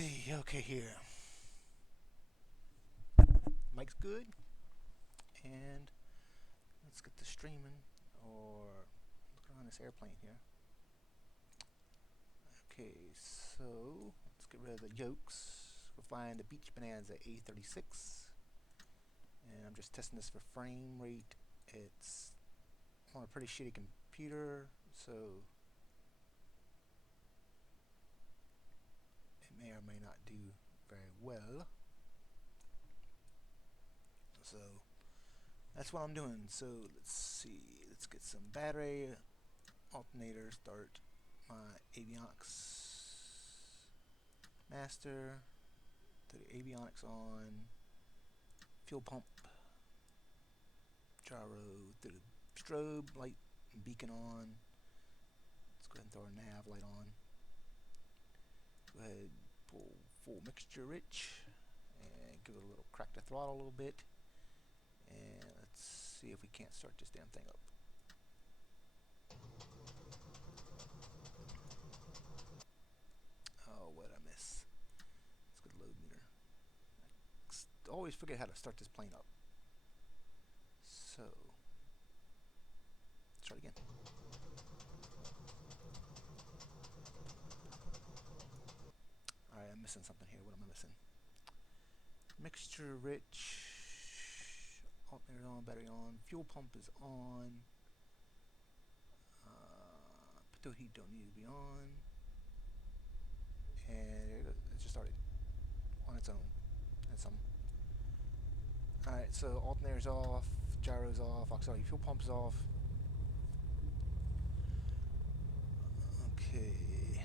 see. Okay, here. Mic's good. And let's get the streaming or look around this airplane here. Okay, so let's get rid of the yokes. We'll find the Beach Bonanza A36. And I'm just testing this for frame rate. It's on a pretty shitty computer, so it may or may not do very well. So that's what I'm doing. So let's see. Let's get some battery, alternator, start my avionics master, to the avionics on, fuel pump, gyro, to the strobe light and beacon on. Let's go ahead and throw our nav light on. Go ahead, pull full mixture rich, and give it a little crack the throttle a little bit. And let's see if we can't start this damn thing up. Oh, what did I miss? Let's go to load meter. I always forget how to start this plane up. So, let's try it again. Alright, I'm missing something here. What am I missing? Mixture rich. Alternator on, battery on, fuel pump is on. Pitot heat don't need to be on. And it just started on its own. Alright, so alternator's off, gyro's off, auxiliary fuel pump's off. Okay.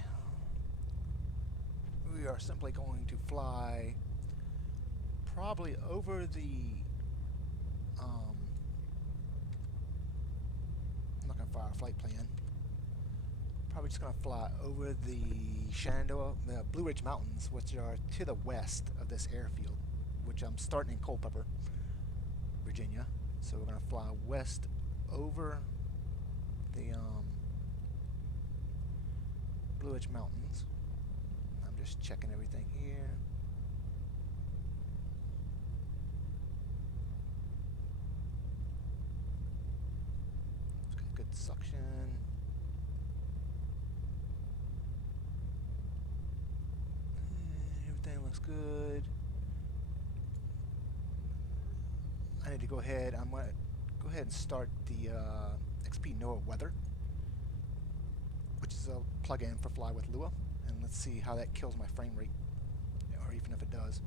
We are simply going to fly probably over the I'm not going to fire a flight plan. Probably just going to fly over the Shenandoah, the Blue Ridge Mountains, which are to the west of this airfield, which I'm starting in Culpeper, Virginia. So we're going to fly west over the Blue Ridge Mountains. I'm just checking everything here. Good suction. Everything looks good. I need to go ahead. I'm going to go ahead and start the XP NOAA weather, which is a plug-in for Fly with Lua, and let's see how that kills my frame rate, or even if it does.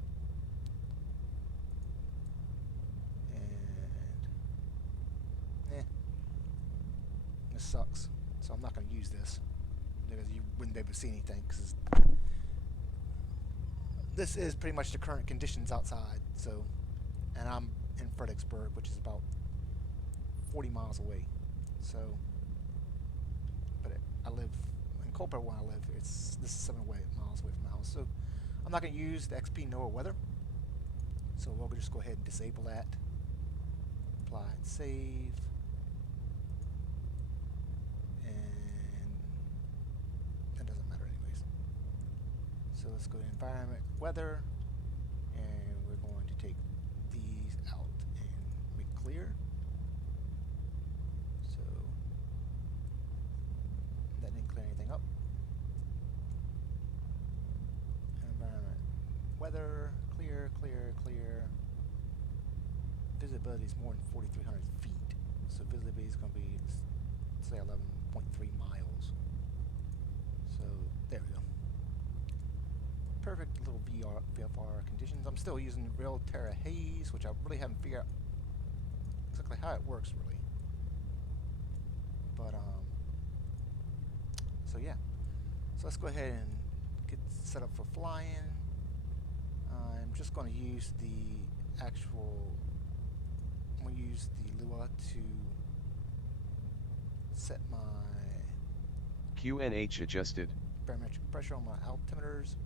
This sucks, so I'm not going to use this because you wouldn't be able to see anything. Cause this is pretty much the current conditions outside. So, and I'm in Fredericksburg, which is about 40 miles away. So, but I live in Culpeper where I live. This is 7 miles away from my house. So, I'm not going to use the XP NOAA weather. So we'll just go ahead and disable that. Apply and save. So let's go to environment, weather, and we're going to take these out and make clear. So that didn't clear anything up. Environment, weather, clear, clear, clear. Visibility is more than 4,300 feet. So visibility is going to be, say, 11.3 miles. So there we go. Perfect little VFR conditions. I'm still using Real Terra Haze, which I really haven't figured out exactly how it works, really. But so yeah. So let's go ahead and get set up for flying. I'm just going to use the actual. I'm going to use the Lua to set my QNH adjusted. barometric pressure on my altimeters,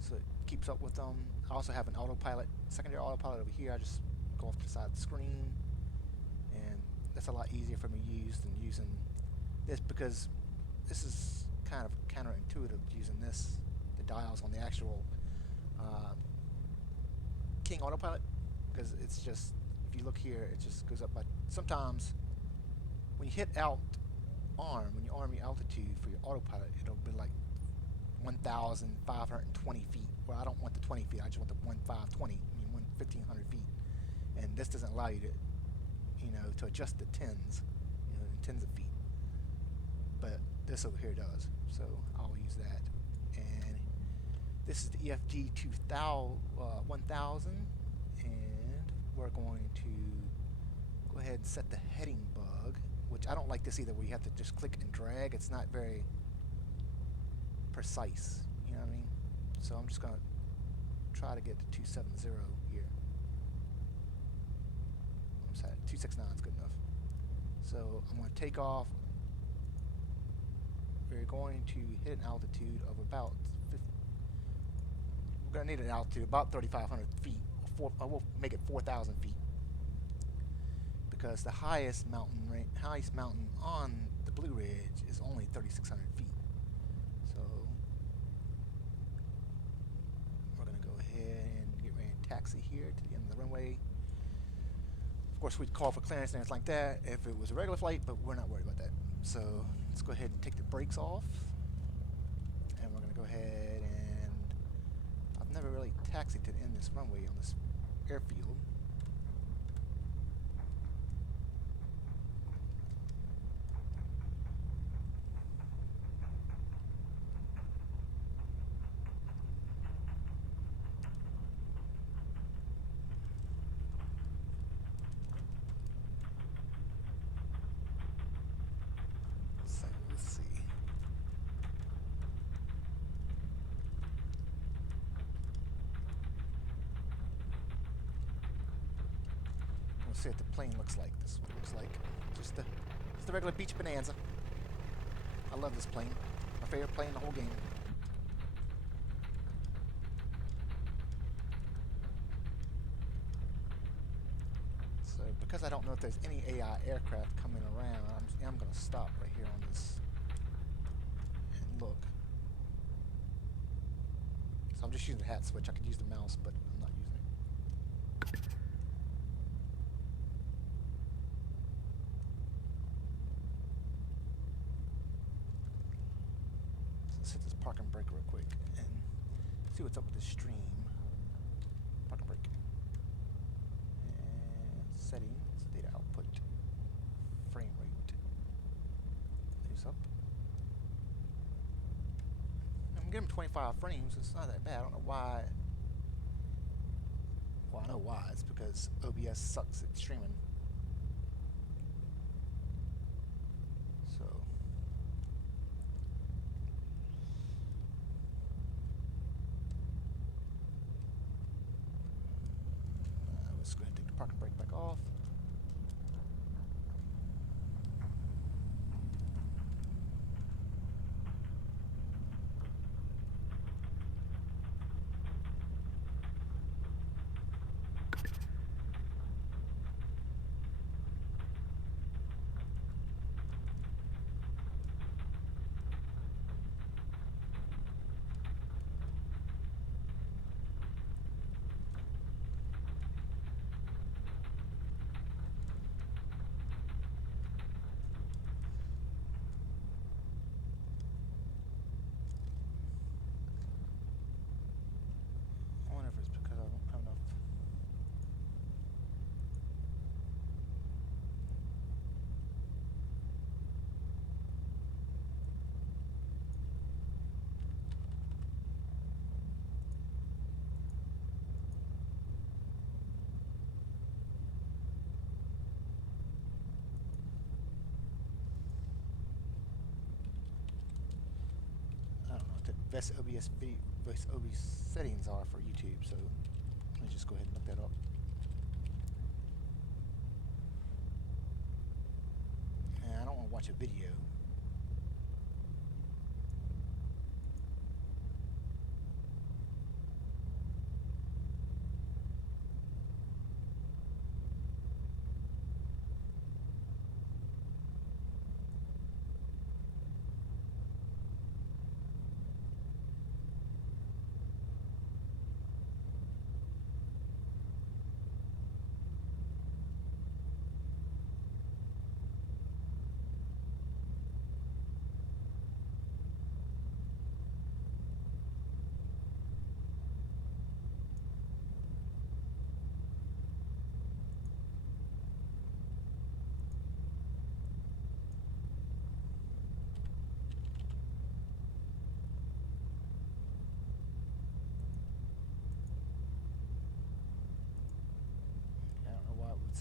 so it keeps up with them. I also have an autopilot, secondary autopilot over here. I just go off to the side of the screen, and that's a lot easier for me to use than using this, because this is kind of counterintuitive using this, the dials on the actual uh, King Autopilot, because it's just, if you look here, it just goes up. But sometimes when you hit Alt arm, when you arm your altitude for your autopilot, it'll be like 1,520 feet. Well, I don't want the 20 feet. I just want the 1,520. I mean, 1,500 feet. And this doesn't allow you to, to adjust the tens, tens of feet. But this over here does. So I'll use that. And this is the EFG 1000, and we're going to go ahead and set the heading bug, which I don't like this either, where you have to just click and drag. It's not very precise, you know what I mean? So I'm just going to try to get to 270 here. I'm sorry, 269 is good enough. So I'm going to take off. We're going to hit an altitude of about 50. We're going to need an altitude about 3,500 feet. We'll make it 4,000 feet, because the highest mountain on the Blue Ridge is only 3,600 feet. So we're going to go ahead and get ready to taxi here to the end of the runway. Of course, we'd call for clearance and things like that if it was a regular flight, but we're not worried about that. So let's go ahead and take the brakes off, and we're going to go ahead and I've never really taxied to the end of this runway on this airfield. So let's see. We'll see what the plane looks like. This is what it looks like. Just the regular beach Bonanza. I love this plane. My favorite plane in the whole game. So because I don't know if there's any AI aircraft coming around, I'm going to stop right here on this and look. So I'm just using the hat switch. I could use the mouse, but I'm not using it. Let's hit this park and brake real quick and see what's up with this stream. Park and brake. And settings, data output, frame rate. News up. I'm giving 25 frames. It's not that bad. I don't know why. Well, I know why. It's because OBS sucks at streaming. So let's go ahead and take the park and brake back off. I wonder if it's because I don't have enough. I don't know what the best OBS settings are for YouTube, so let me just go ahead and look that up. And I don't want to watch a video.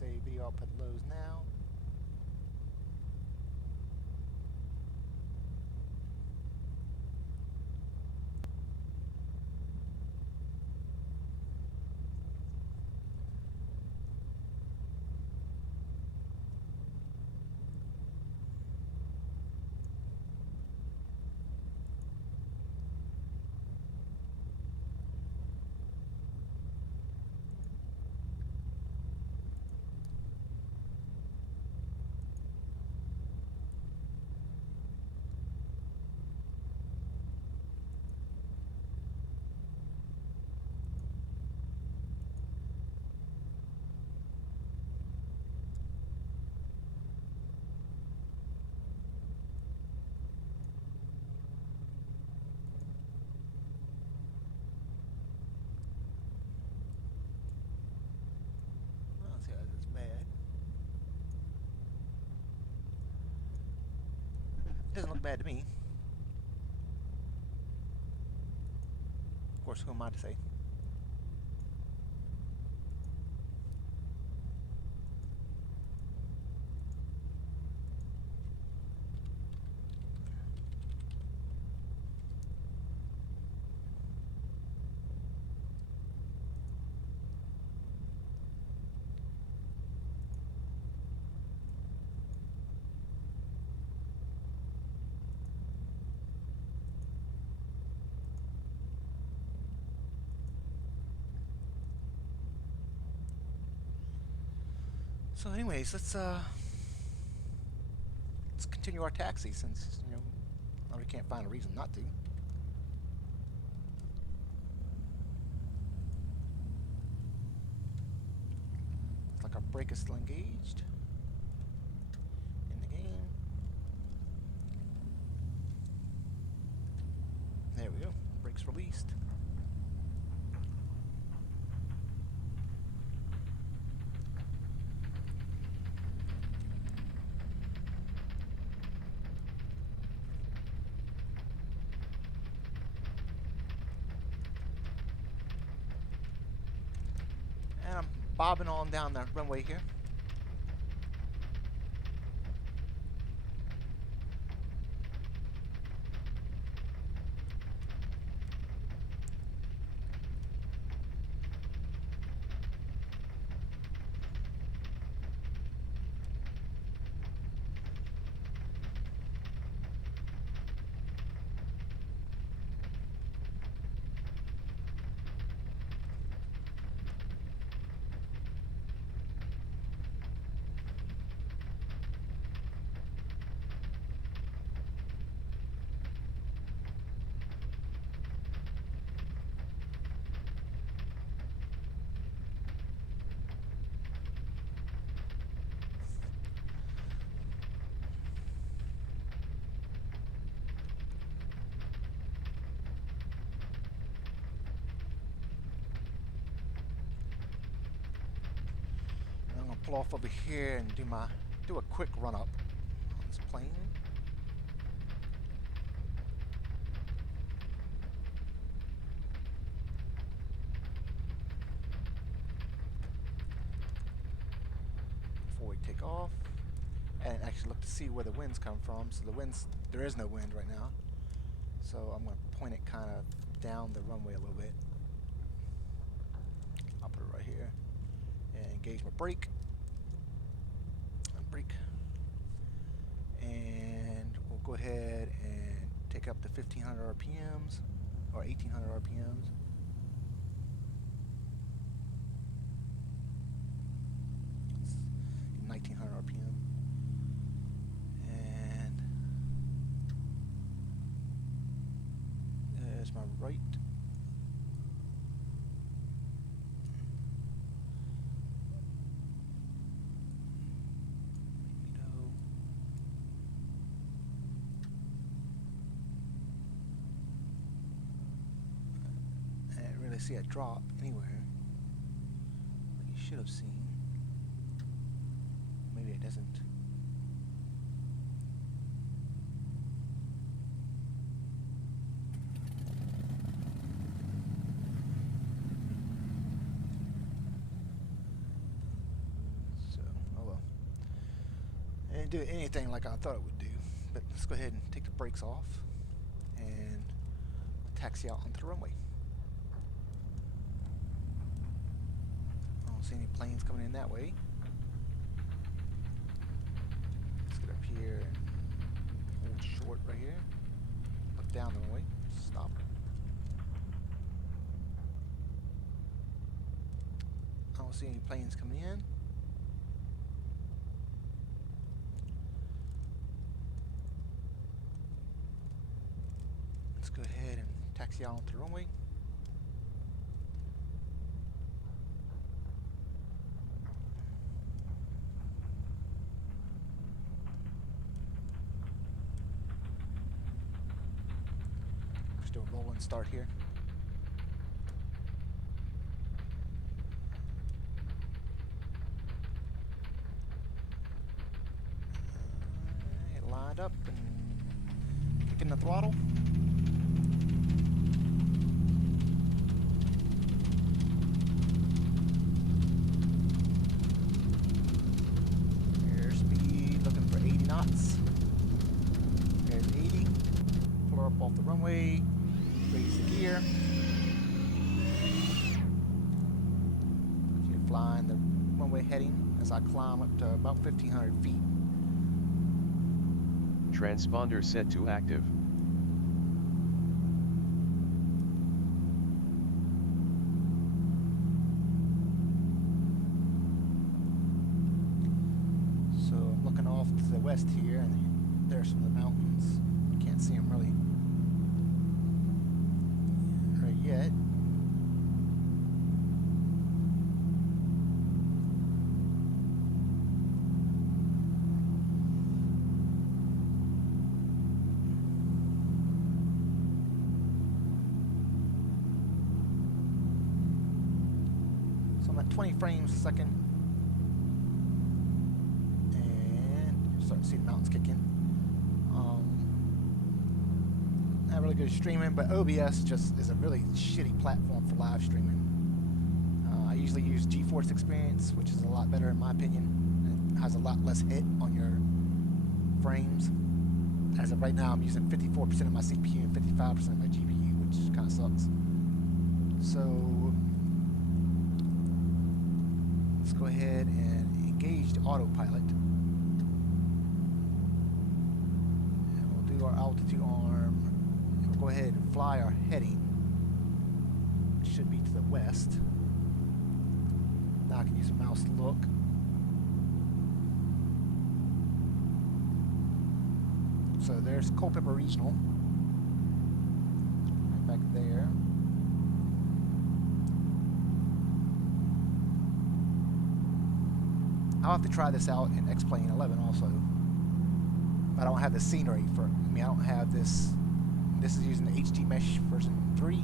say video output loads now. It doesn't look bad to me. Of course, who am I to say? So anyways, let's continue our taxi since, you know, we can't find a reason not to. Looks like our brake is still engaged in the game. There we go. Brakes released. And I'm bobbing on down the runway here. Pull off over here and do a quick run up on this plane. Before we take off, and actually look to see where the winds come from. So the winds, there is no wind right now. So I'm going to point it kind of down the runway a little bit. I'll put it right here and engage my brake. And we'll go ahead and take up to 1500 RPMs or 1800 RPMs. It's 1900 RPM. And there's my right. See a drop anywhere, but you should have seen. Maybe it doesn't. So do anything like I thought it would do. But let's go ahead and take the brakes off and taxi out onto the runway. I don't see any planes coming in that way. Let's get up here and hold short right here. Look down the runway. Stop. I don't see any planes coming in. Let's go ahead and taxi out onto the runway. Just do a roll and start here. Lined up and kicking the throttle. Airspeed looking for 80 knots. There's 80. Pull her up off the runway. Raise the gear. Continue flying the runway heading as I climb up to about 1,500 feet. Transponder set to active. So I'm looking off to the west here, and there's some of the mountains. Can't see them really right yet. So I'm at 20 frames a second, and starting to see the mountains kick in. Not really good at streaming, but OBS just is a really shitty platform for live streaming. I usually use GeForce Experience, which is a lot better in my opinion. It has a lot less hit on your frames. As of right now, I'm using 54% of my CPU and 55% of my GPU, which kind of sucks. So let's go ahead and engage the autopilot. And we'll do our altitude arm. And we'll go ahead and fly our heading, which should be to the west. Now I can use a mouse to look. So there's Culpeper Regional. Right back there. I'll have to try this out in X-Plane 11 also. I don't have the scenery for, I mean, I don't have this. This is using the HD Mesh version 3.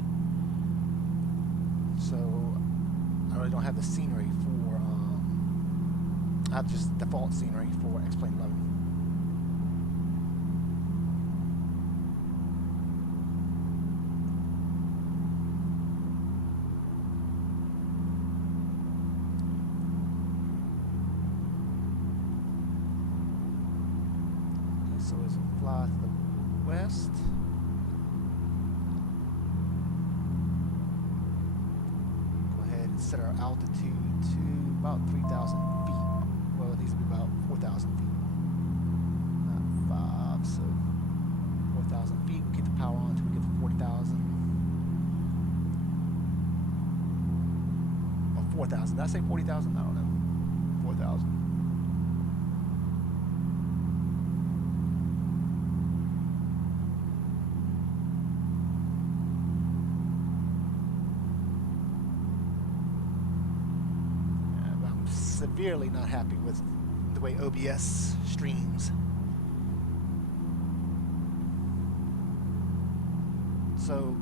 So I really don't have the scenery for, I have just default scenery for X-Plane 11. So as we fly to the west, go ahead and set our altitude to about 3,000 feet. Well, these will be about 4,000 feet. Not 5, so 4,000 feet. We'll keep the power on until we get to 40,000. Or 4,000. Did I say 40,000? I don't know. 4,000. Severely not happy with the way OBS streams. So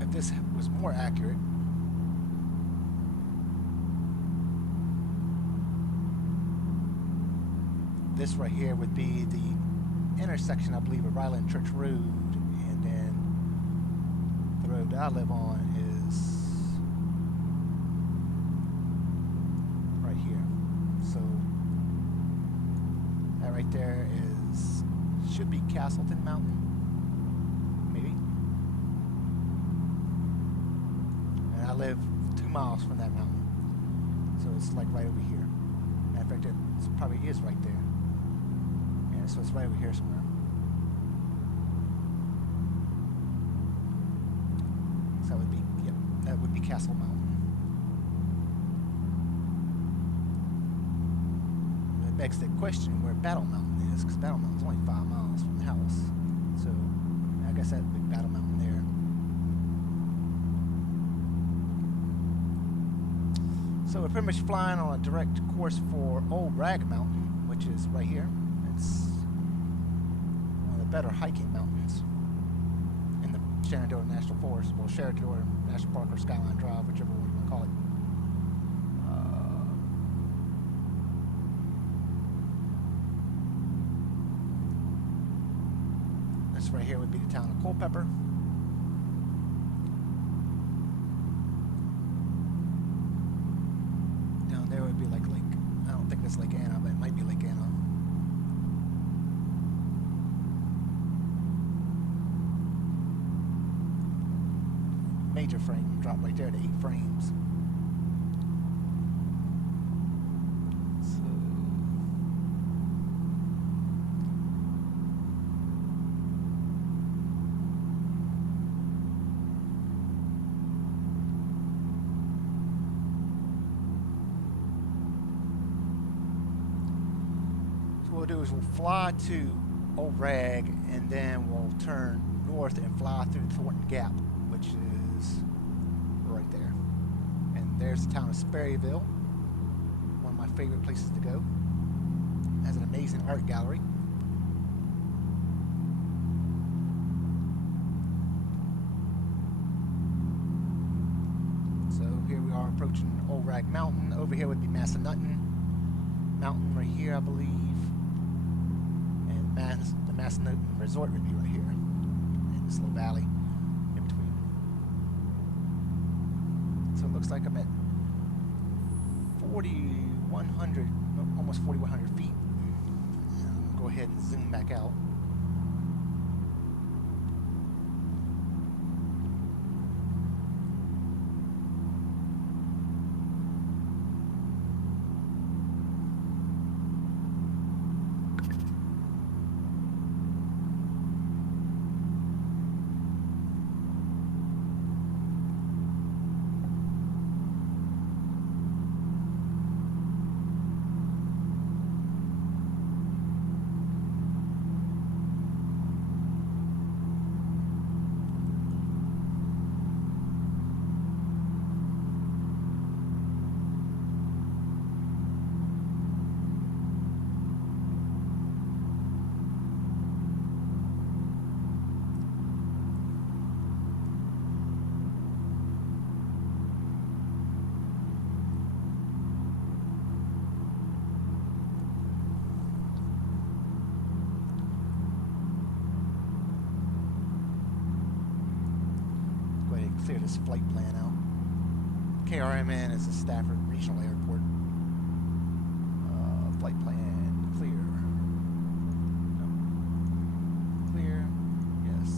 if this was more accurate, this right here would be the intersection, I believe, of Ryland Church Road and then the road road that I live on is right here. So that right there is should be Castleton Mountain, maybe. And I live 2 miles from that mountain, so it's like right over here. Matter of fact, it probably is right there. Yeah, so it's right over here somewhere. So that would be, yep, that would be Castle Mountain. It begs the question where Battle Mountain is, because Battle Mountain's only 5 miles from the house. So I guess that would be Battle Mountain there. So we're pretty much flying on a direct course for Old Rag Mountain, which is right here. It's one of the better hiking mountains in the Shenandoah National Forest, well, Shenandoah National Park or Skyline Drive, whichever one you want to call it. This right here would be the town of Culpeper. Down there would be like Lake, I don't think it's Lake Anna, but it might be Lake Anna. Major frame drop right there to 8 frames. So what we'll do is we'll fly to Old Rag and then we'll turn north and fly through Thornton Gap, which is right there. And there's the town of Sperryville, one of my favorite places to go. It has an amazing art gallery. So here we are approaching Old Rag Mountain. Over here would be Massanutten Mountain right here, I believe. And the Massanutten Resort would be right here in this little valley in between. So it looks like I'm at 4,100, almost 4,100 feet. I'm going to go ahead and zoom back out. Clear this flight plan out. KRMN is the Stafford Regional Airport. Flight plan clear. No. Clear. Yes.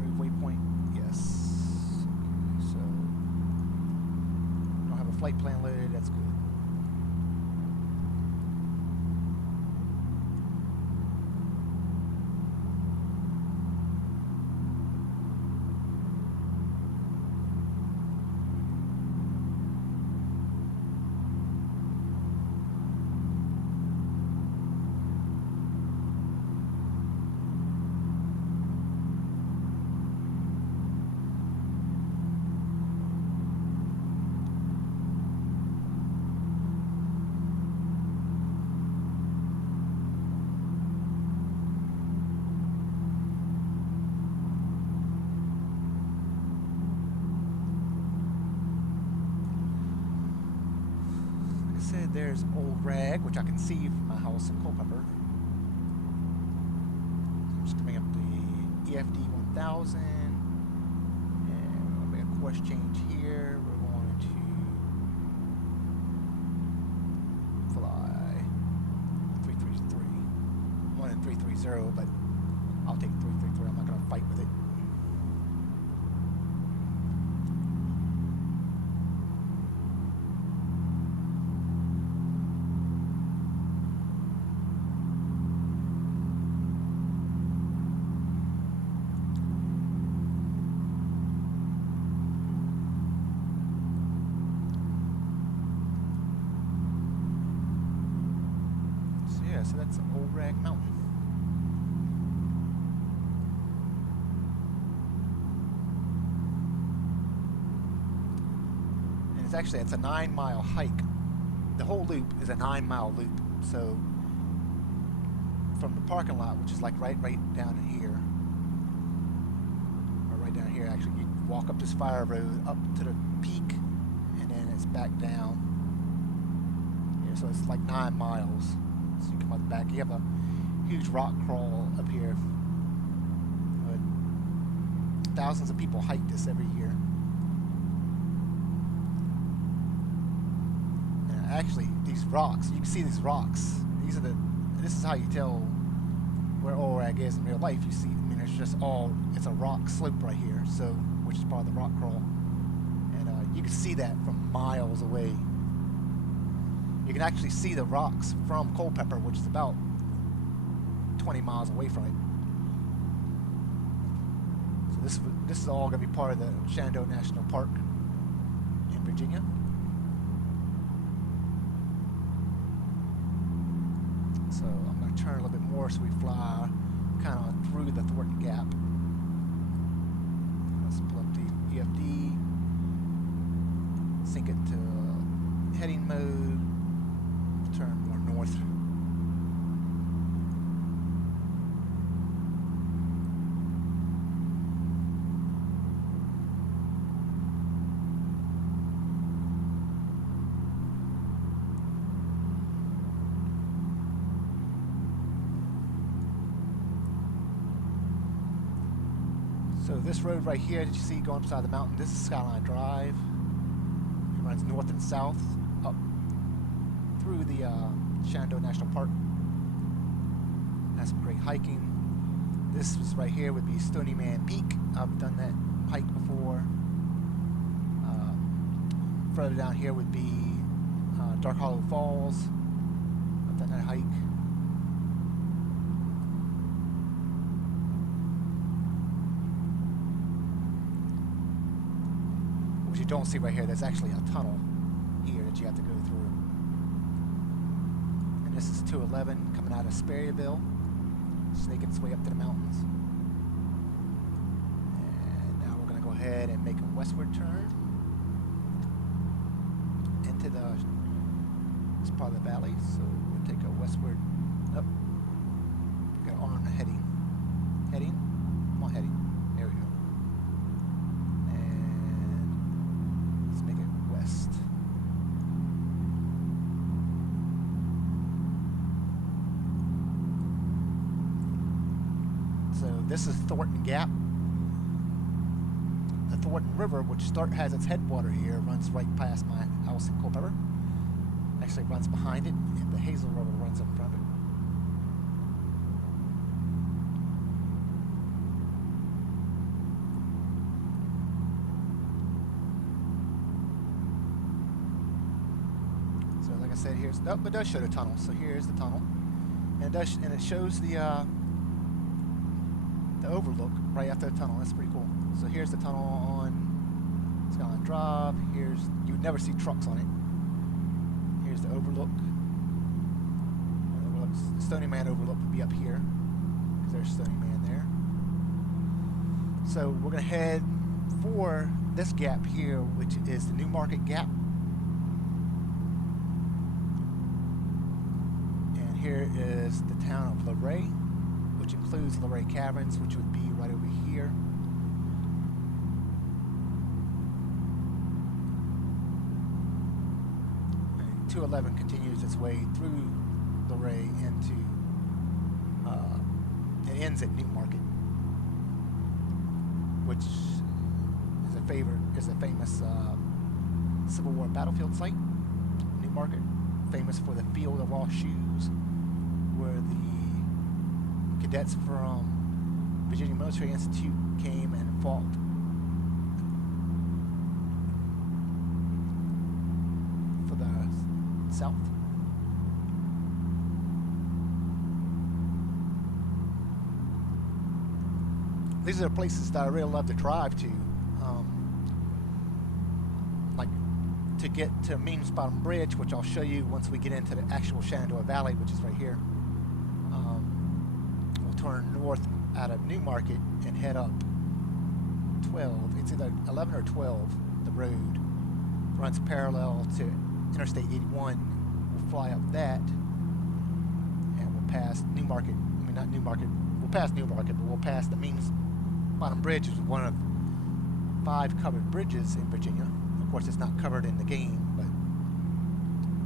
Remove waypoint. Yes. Okay, so don't have a flight plan loaded. That's good. There's Old Rag, which I can see from my house in Culpeper. I'm just coming up the EFD 1000. And we'll make a course change here. We're going to fly 333. I wanted 330, but I'll take 333. I'm not going to fight with it. So that's Old Rag Mountain. And it's a 9-mile hike. The whole loop is a 9-mile loop. So from the parking lot, which is like right down in here, or right down here actually, you walk up this fire road up to the peak, and then it's back down. Yeah, so it's like 9 miles. So you come out the back. You have a huge rock crawl up here. But thousands of people hike this every year. And actually, these rocks, you can see these rocks. This is how you tell where Old Rag is in real life. You see, I mean, it's a rock slope right here, so which is part of the rock crawl. And you can see that from miles away. You can actually see the rocks from Culpeper, which is about 20 miles away from it. So this is all going to be part of the Shenandoah National Park in Virginia. So I'm going to turn a little bit more so we fly kind of through the Thornton Gap. Let's pull up the EFD, sync it to heading mode. Turn more north. So this road right here that you see going upside the mountain, this is Skyline Drive. It runs north and south up through the Shenandoah National Park. Has some great hiking. This is right here would be Stony Man Peak. I've done that hike before. Further down here would be Dark Hollow Falls. I've done that hike. What you don't see right here, there's actually a tunnel here that you have to go through. This is 211 coming out of Sperryville, snaking its way up to the mountains. And now we're going to go ahead and make a westward turn into this part of the valley. So we'll take a westward up. Got on the heading. Come on, heading. There we go. And let's make it west. This is Thornton Gap. The Thornton River, which has its headwater here, runs right past my house in Culpeper. Actually runs behind it, and the Hazel River runs in front of it. So like I said, here's, oh, it does show the tunnel. So here's the tunnel. And it shows the overlook right after the tunnel. That's pretty cool. So here's the tunnel on Skyline Drive. You would never see trucks on it. Here's the overlook. The Stony Man overlook would be up here because there's Stony Man there. So we're going to head for this gap here, which is the New Market Gap. And here is the town of Luray, which includes Luray Caverns, which would be right over here. And 211 continues its way through Luray into, it ends at New Market. which is a famous Civil War battlefield site. Newmarket, famous for the Field of Lost Shoes, where the cadets from Virginia Military Institute came and fought for the South. These are the places that I really love to drive to. Like to get to Means Bottom Bridge, which I'll show you once we get into the actual Shenandoah Valley, which is right here. We'll turn north out of Newmarket and head up 12. It's either 11 or 12. The road runs parallel to Interstate 81. We'll fly up that, and we'll pass Newmarket. I mean, not Newmarket. We'll pass Newmarket, but we'll pass the Means Bottom Bridge, which is one of 5 covered bridges in Virginia. Of course, it's not covered in the game, but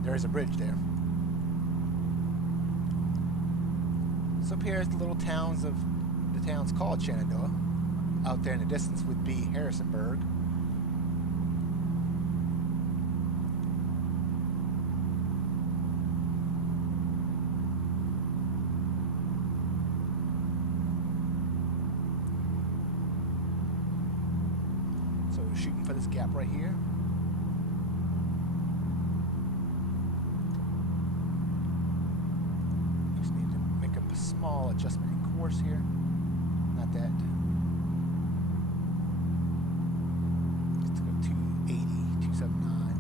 there is a bridge there. So up here is the little towns of the towns called Shenandoah. Out there in the distance would be Harrisonburg. So we're shooting for this gap right here. Just need to make a small adjustment in course here. Not that. Let's go 280, 279.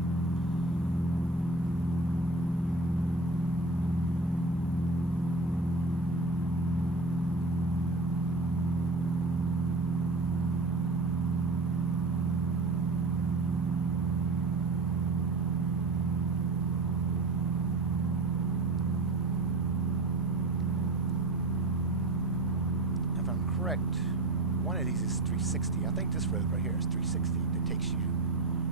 Correct. One of these is 360. I think this road right here is 360 that takes you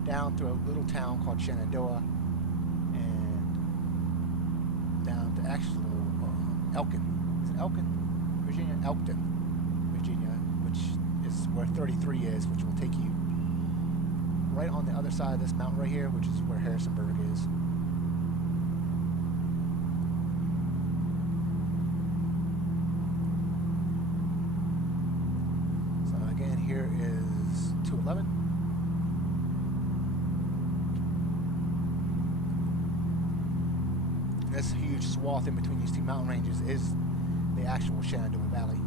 down through a little town called Shenandoah and down to actual Elkin. Is it Elkin, Virginia? Elkton, Virginia, which is where 33 is, which will take you right on the other side of this mountain right here, which is where Harrisonburg is. Here is 211. This huge swath in between these two mountain ranges is the actual Shenandoah Valley.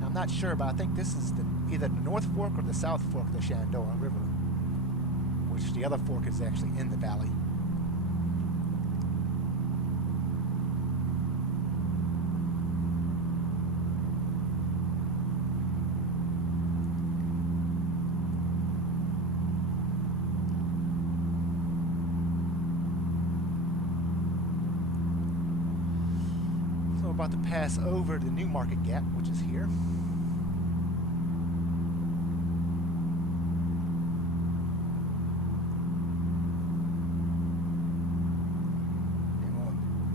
Now, I'm not sure, but I think this is either the North Fork or the South Fork of the Shenandoah River, which the other fork is actually in the valley. About to pass over the Newmarket Gap, which is here. And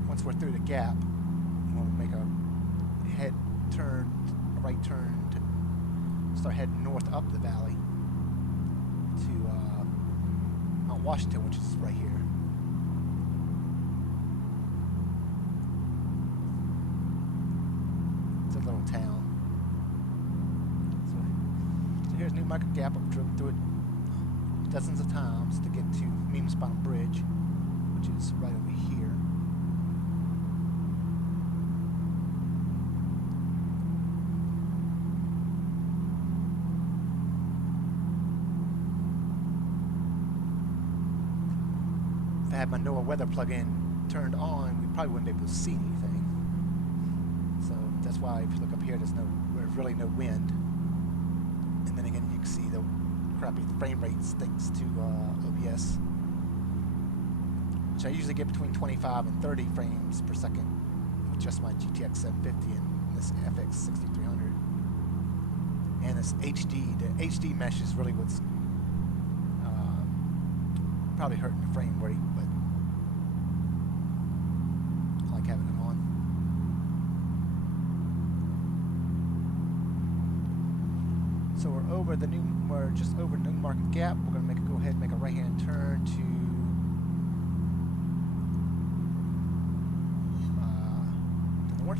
once we're through the gap, we'll make a right turn to start heading north up the valley to Mount Washington, which is right here. Little town. So here's Newmarket Gap. I've driven through it dozens of times to get to Means Bottom Bridge, which is right over here. If I had my NOAA weather plug-in turned on, we probably wouldn't be able to see anything. That's why if you look up here, there's really no wind. And then again, you can see the crappy frame rates thanks to OBS, which I usually get between 25 and 30 frames per second with just my GTX 750 and this FX 6300. And this HD, the HD mesh is really what's probably hurting the frame rate, but I like having it on. So we're over the new, we're just over New Market Gap. We're going to go ahead and make a right-hand turn to the north.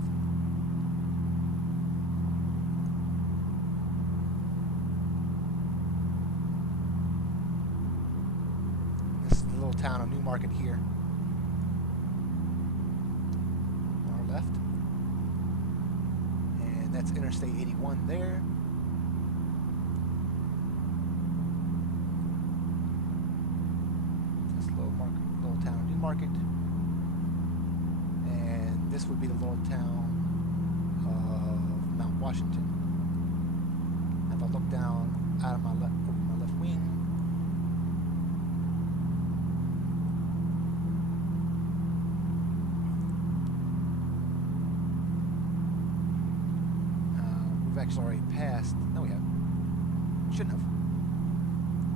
This is the little town of New Market here. On our left. And that's Interstate 81 there. Market, and this would be the little town of Mount Washington. If I look down out of my left, over my left wing, we've actually already passed. No, we haven't. Shouldn't have.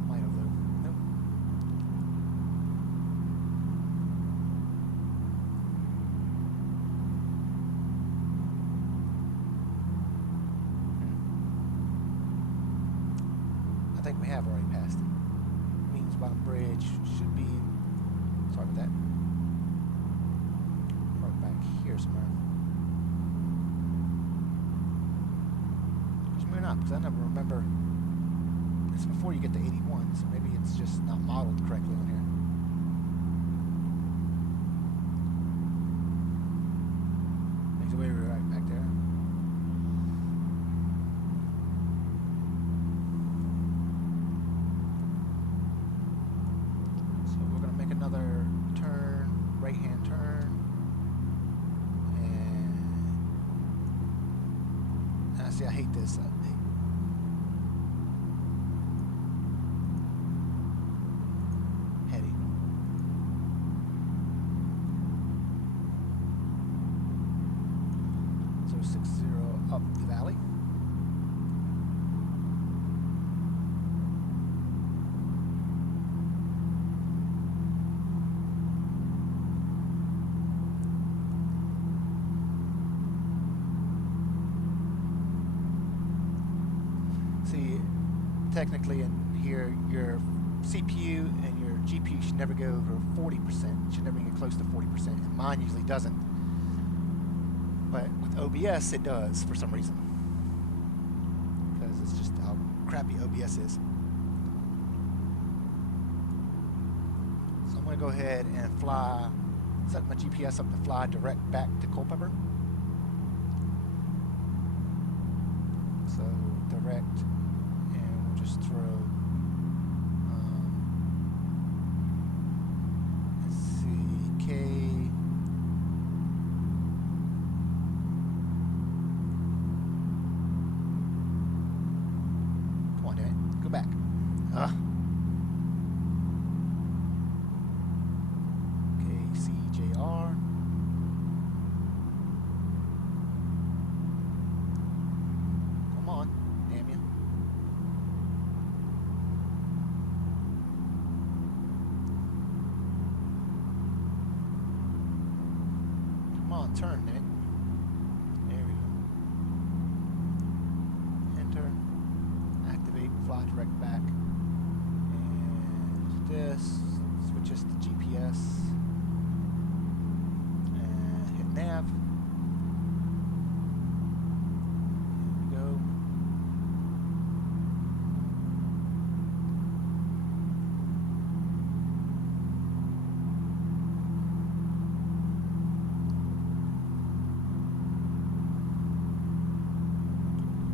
Might have though. Nope. I think we have already passed it. Means Bottom Bridge should be. Sorry about that. Right back here somewhere. Maybe not, because I never remember. It's before you get to 81, so maybe it's just not modeled correctly on here. Makes it way right back there. So we're going to make another turn, right-hand turn. And see, I hate this. Heading. So 60 up the valley. See, technically in here, your CPU and your GPU should never go over 40%. Should never get close to 40%, and mine usually doesn't. But with OBS, it does for some reason, because it's just how crappy OBS is. So I'm going to go ahead and set my GPS up to fly direct back to Culpeper. So direct, and we'll just throw, let's see, K. Come on, damn it, go back. KCJR. Come on, damn you. Come on, turn it. There we go. Enter. Activate, fly direct back. And this switches to GPS. And hit nav. There we go.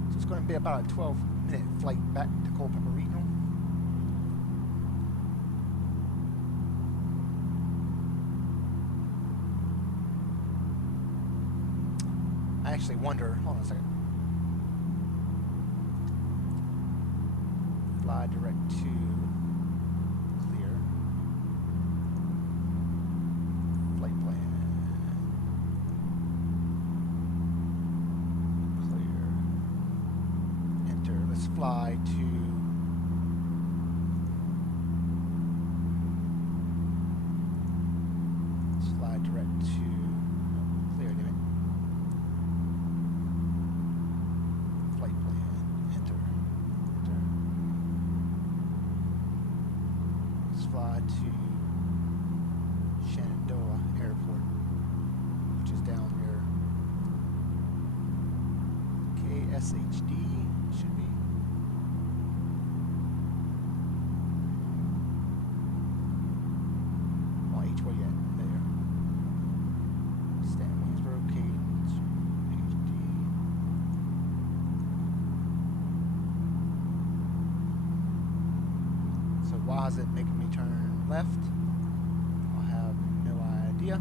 So it's going to be about a 12-minute flight back to Culpeper Regional. I actually wonder, hold on a second. Fly direct to clear. Flight plan. Clear. Enter. Let's fly to direct to clear, damn it. Flight plan. Enter. Enter. to Shenandoah Airport, which is down near KSHD, should be. Oh, H where you at? There. Stan Waynesboro, KHD. So why is it making me turn left? I have no idea.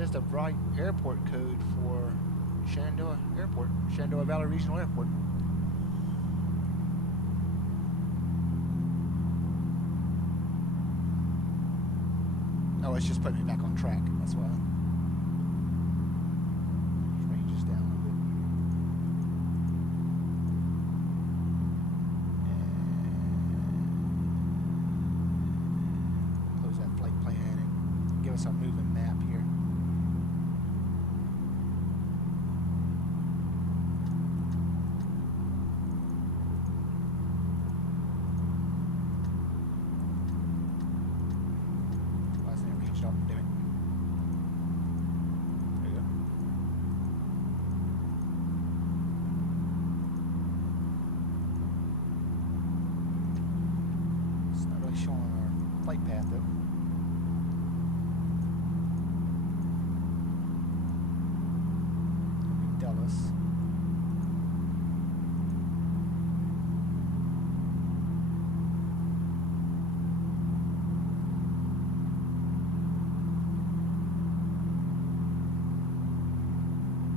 Is the right airport code for Shenandoah Airport, Shenandoah Valley Regional Airport. Oh, it's just putting me back on track. That's why. Range is down a little bit. And close that flight plan and give us a moving map here. Flight path though. Dallas.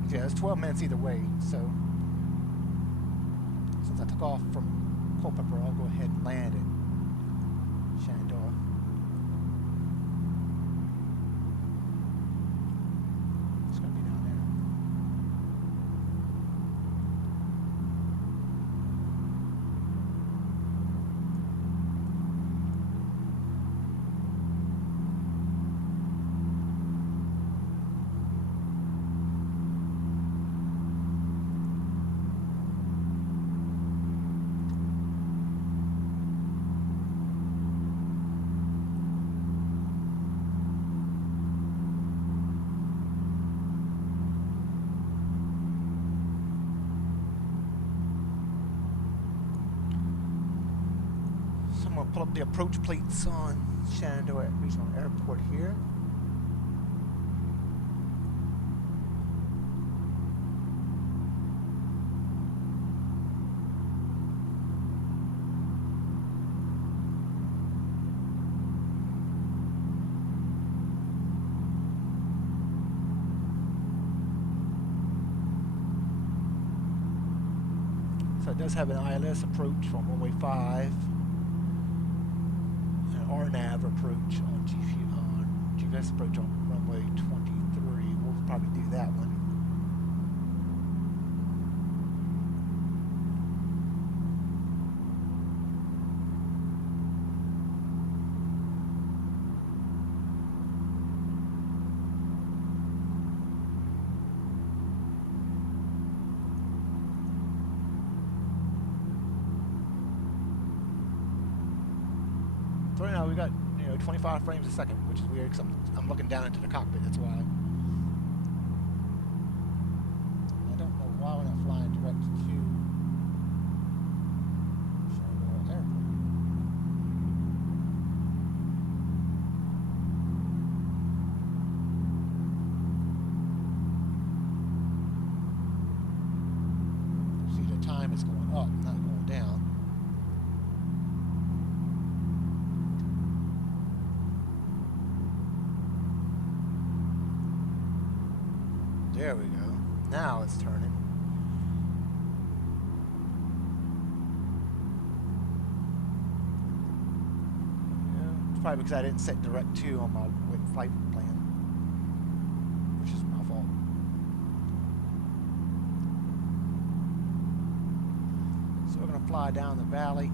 Yeah, it's 12 minutes either way, so since I took off from Culpeper, I'll go ahead and land at Shenandoah. It's going to be down there. I'm going to pull up the approach plates on Shenandoah Regional Airport here. So it does have an ILS approach from runway 5. RNAV approach on GVS approach on runway 23. We'll probably do that one. So right now we got 25 frames a second, which is weird because I'm looking down into the cockpit. That's why. I don't know why we're not flying direct to Shenandoah Airport. See, the time is going up, not going down. There we go. Now it's turning. Yeah, it's probably because I didn't set direct to on my flight plan, which is fly down the valley.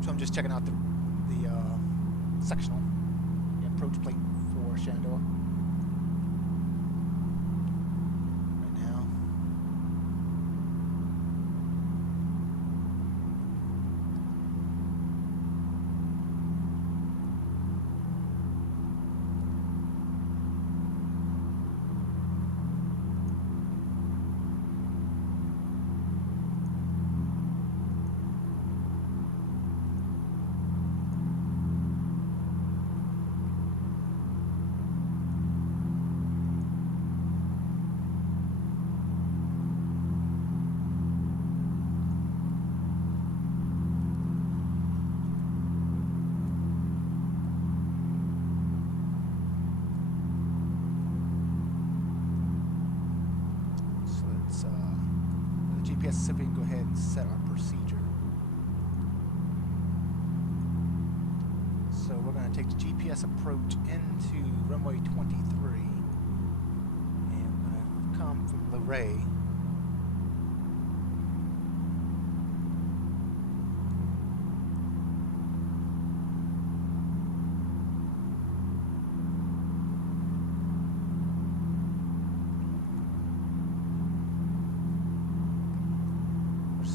So I'm just checking out the sectional, the approach plate for Shenandoah right now. GPS, so we can go ahead and set our procedure. So we're going to take the GPS approach into runway 23, and we're going to come from Luray.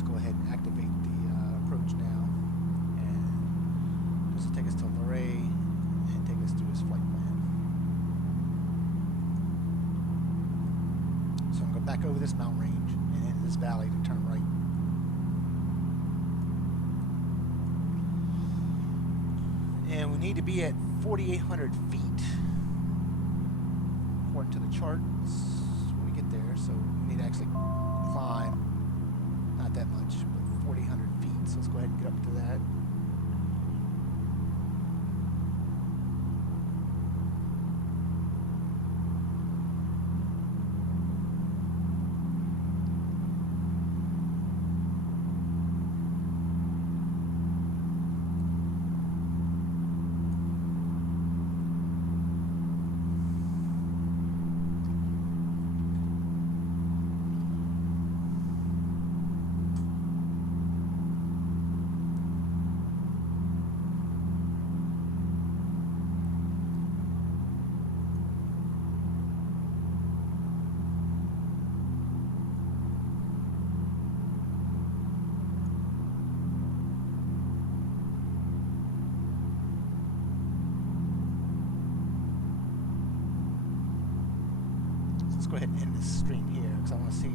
Go ahead and activate the approach now, and this will take us to Luray and take us through his flight plan. So I'm going to go back over this mountain range and into this valley to turn right. And we need to be at 4,800 feet according to the charts when we get there, so we need to actually climb. Not that much, but 4,800 feet. So let's go ahead and get up to that. Let's go ahead and end this stream here because I want to see